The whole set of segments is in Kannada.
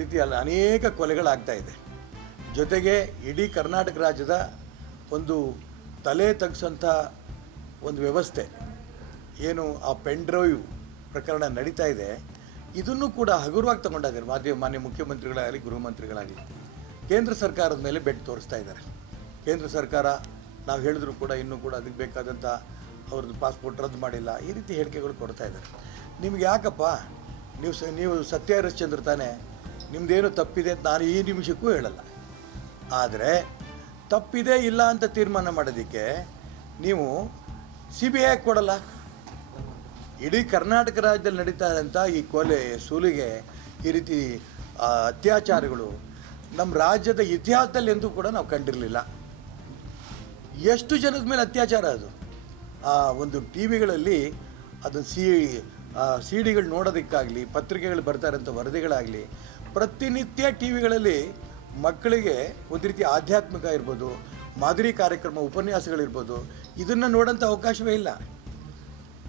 ರೀತಿಯಲ್ಲಿ ಅನೇಕ ಕೊಲೆಗಳಾಗ್ತಾ ಇದೆ. ಜೊತೆಗೆ ಇಡೀ ಕರ್ನಾಟಕ ರಾಜ್ಯದ ಒಂದು ತಲೆ ತಗ್ಸೋಂಥ ಒಂದು ವ್ಯವಸ್ಥೆ ಏನು ಆ ಪೆನ್ ಡ್ರೈವ್ ಪ್ರಕರಣ ನಡೀತಾ ಇದೆ, ಇದನ್ನು ಕೂಡ ಹಗುರವಾಗಿ ತಗೊಂಡಿದ್ದಾರೆ ಮಾನ್ಯ ಮುಖ್ಯಮಂತ್ರಿಗಳಾಗಲಿ ಗೃಹ ಮಂತ್ರಿಗಳಾಗಲಿ. ಕೇಂದ್ರ ಸರ್ಕಾರದ ಮೇಲೆ ಬೆಟ್ಟು ತೋರಿಸ್ತಾ ಇದ್ದಾರೆ. ಕೇಂದ್ರ ಸರ್ಕಾರ ನಾವು ಹೇಳಿದ್ರು ಕೂಡ ಇನ್ನೂ ಕೂಡ ಅದಕ್ಕೆ ಬೇಕಾದಂಥ ಅವ್ರದ್ದು ಪಾಸ್ಪೋರ್ಟ್ ರದ್ದು ಮಾಡಿಲ್ಲ, ಈ ರೀತಿ ಹೇಳಿಕೆಗಳು ಕೊಡ್ತಾ ಇದ್ದಾರೆ. ನಿಮ್ಗೆ ಯಾಕಪ್ಪ, ನೀವು ಸತ್ಯ ಹರಿಶ್ಚಂದ್ರ ತಾನೇ, ನಿಮ್ಮದೇನು ತಪ್ಪಿದೆ ಅಂತ ನಾನು ಈ ನಿಮಿಷಕ್ಕೂ ಹೇಳಲ್ಲ. ಆದರೆ ತಪ್ಪಿದೆ ಇಲ್ಲ ಅಂತ ತೀರ್ಮಾನ ಮಾಡೋದಕ್ಕೆ ನೀವು CBI ಕೊಡಲ್ಲ. ಇಡೀ ಕರ್ನಾಟಕ ರಾಜ್ಯದಲ್ಲಿ ನಡೀತಾ ಇದ್ದಂಥ ಈ ಕೊಲೆ ಸುಲಿಗೆ ಈ ರೀತಿ ಅತ್ಯಾಚಾರಗಳು ನಮ್ಮ ರಾಜ್ಯದ ಇತಿಹಾಸದಲ್ಲಿ ಎಂದೂ ಕೂಡ ನಾವು ಕಂಡಿರಲಿಲ್ಲ. ಎಷ್ಟು ಜನದ ಮೇಲೆ ಅತ್ಯಾಚಾರ ಅದು. ಒಂದು ಟಿ ವಿಗಳಲ್ಲಿ ಅದನ್ನು ಸಿ ಡಿಗಳು ನೋಡೋದಕ್ಕಾಗಲಿ, ಪತ್ರಿಕೆಗಳು ಬರ್ತಾ ಇರೋಂಥ ವರದಿಗಳಾಗಲಿ, ಪ್ರತಿನಿತ್ಯ ಟಿ ವಿಗಳಲ್ಲಿ ಮಕ್ಕಳಿಗೆ ಒಂದು ರೀತಿ ಆಧ್ಯಾತ್ಮಿಕ ಇರ್ಬೋದು, ಮಾದರಿ ಕಾರ್ಯಕ್ರಮ ಉಪನ್ಯಾಸಗಳಿರ್ಬೋದು, ಇದನ್ನು ನೋಡೋಂಥ ಅವಕಾಶವೇ ಇಲ್ಲ.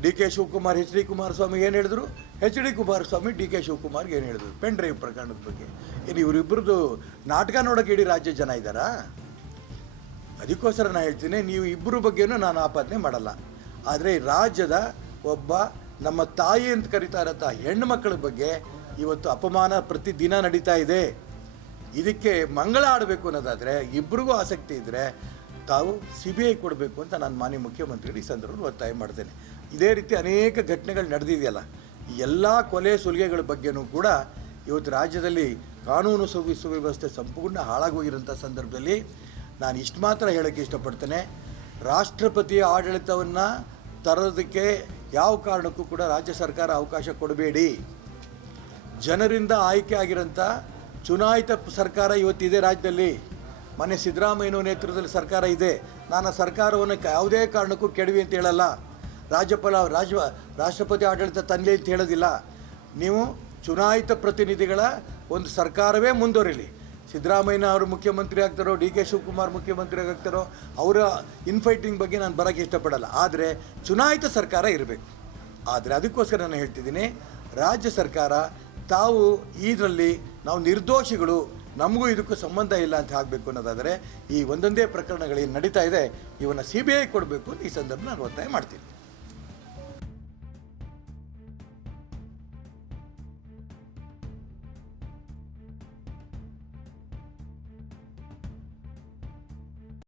DK ಶಿವಕುಮಾರ್ HD ಕುಮಾರಸ್ವಾಮಿಗೆ ಏನು ಹೇಳಿದ್ರು, HD ಕುಮಾರಸ್ವಾಮಿ DK ಶಿವಕುಮಾರ್ಗೆ ಏನು ಹೇಳಿದ್ರು ಪೆನ್ ಡ್ರೈವ್ ಪ್ರಕರಣದ ಬಗ್ಗೆ. ಏನು ಇವರಿಬ್ಬರದು ನಾಟಕ ನೋಡೋಕೆ ಇಡೀ ರಾಜ್ಯ ಜನ ಇದ್ದಾರಾ? ಅದಕ್ಕೋಸ್ಕರ ನಾನು ಹೇಳ್ತೀನಿ, ನೀವು ಇಬ್ಬರ ಬಗ್ಗೆನೂ ನಾನು ಆಪಾದನೆ ಮಾಡಲ್ಲ. ಆದರೆ ರಾಜ್ಯದ ಒಬ್ಬ ನಮ್ಮ ತಾಯಿ ಅಂತ ಕರೀತಾ ಇರೋಂಥ ಹೆಣ್ಣು ಮಕ್ಕಳ ಬಗ್ಗೆ ಇವತ್ತು ಅಪಮಾನ ಪ್ರತಿದಿನ ನಡೀತಾ ಇದೆ. ಇದಕ್ಕೆ ಮಂಗಳ ಆಡಬೇಕು ಅನ್ನೋದಾದರೆ ಇಬ್ಬರಿಗೂ ಆಸಕ್ತಿ ಇದ್ದರೆ ತಾವು CBI ಕೊಡಬೇಕು ಅಂತ ನಾನು ಮಾನ್ಯ ಮುಖ್ಯಮಂತ್ರಿಗಳು ಈ ಸಂದರ್ಭದಲ್ಲಿ ಒತ್ತಾಯ ಮಾಡ್ತೇನೆ. ಇದೇ ರೀತಿ ಅನೇಕ ಘಟನೆಗಳು ನಡೆದಿದೆಯಲ್ಲ, ಈ ಎಲ್ಲ ಕೊಲೆ ಸುಲಿಗೆಗಳ ಬಗ್ಗೆನೂ ಕೂಡ ಇವತ್ತು ರಾಜ್ಯದಲ್ಲಿ ಕಾನೂನು ಸುವ್ಯವಸ್ಥೆ ಸಂಪೂರ್ಣ ಹಾಳಾಗೋಗಿರೋಂಥ ಸಂದರ್ಭದಲ್ಲಿ ನಾನು ಇಷ್ಟು ಮಾತ್ರ ಹೇಳೋಕ್ಕೆ ಇಷ್ಟಪಡ್ತೇನೆ. ರಾಷ್ಟ್ರಪತಿಯ ಆಡಳಿತವನ್ನು ತರೋದಕ್ಕೆ ಯಾವ ಕಾರಣಕ್ಕೂ ಕೂಡ ರಾಜ್ಯ ಸರ್ಕಾರ ಅವಕಾಶ ಕೊಡಬೇಡಿ. ಜನರಿಂದ ಆಯ್ಕೆ ಆಗಿರೋಂಥ ಚುನಾಯಿತ ಸರ್ಕಾರ ಇವತ್ತಿದೆ ರಾಜ್ಯದಲ್ಲಿ. ಮೊನ್ನೆ ಸಿದ್ದರಾಮಯ್ಯನ ನೇತೃತ್ವದಲ್ಲಿ ಸರ್ಕಾರ ಇದೆ. ನಾನು ಸರ್ಕಾರವನ್ನು ಯಾವುದೇ ಕಾರಣಕ್ಕೂ ಕೆಡವಿ ಅಂತ ಹೇಳಲ್ಲ. ರಾಷ್ಟ್ರಪತಿ ಆಡಳಿತ ತನ್ನಲಿ ಅಂತ ಹೇಳೋದಿಲ್ಲ. ನೀವು ಚುನಾಯಿತ ಪ್ರತಿನಿಧಿಗಳ ಒಂದು ಸರ್ಕಾರವೇ ಮುಂದುವರಿಲಿ. ಸಿದ್ದರಾಮಯ್ಯ ಅವರು ಮುಖ್ಯಮಂತ್ರಿ ಆಗ್ತಾರೋ, DK ಶಿವಕುಮಾರ್ ಮುಖ್ಯಮಂತ್ರಿ ಆಗ್ತಾರೋ, ಅವರ ಇನ್ಫೈಟಿಂಗ್ ಬಗ್ಗೆ ನಾನು ಬರೋಕ್ಕೆ ಇಷ್ಟಪಡಲ್ಲ. ಆದರೆ ಚುನಾಯಿತ ಸರ್ಕಾರ ಇರಬೇಕು. ಆದರೆ ಅದಕ್ಕೋಸ್ಕರ ನಾನು ಹೇಳ್ತಿದ್ದೀನಿ, ರಾಜ್ಯ ಸರ್ಕಾರ ತಾವು ಇದರಲ್ಲಿ ನಾವು ನಿರ್ದೋಷಿಗಳು, ನಮಗೂ ಇದಕ್ಕೂ ಸಂಬಂಧ ಇಲ್ಲ ಅಂತ ಆಗಬೇಕು ಅನ್ನೋದಾದರೆ ಈ ಒಂದೊಂದೇ ಪ್ರಕರಣಗಳೇನು ನಡೀತಾ ಇದೆ ಇವನ್ನು CBI ಕೊಡಬೇಕು ಅಂತ ಈ ಸಂದರ್ಭ ನಾನು ಒತ್ತಾಯ ಮಾಡ್ತೀನಿ.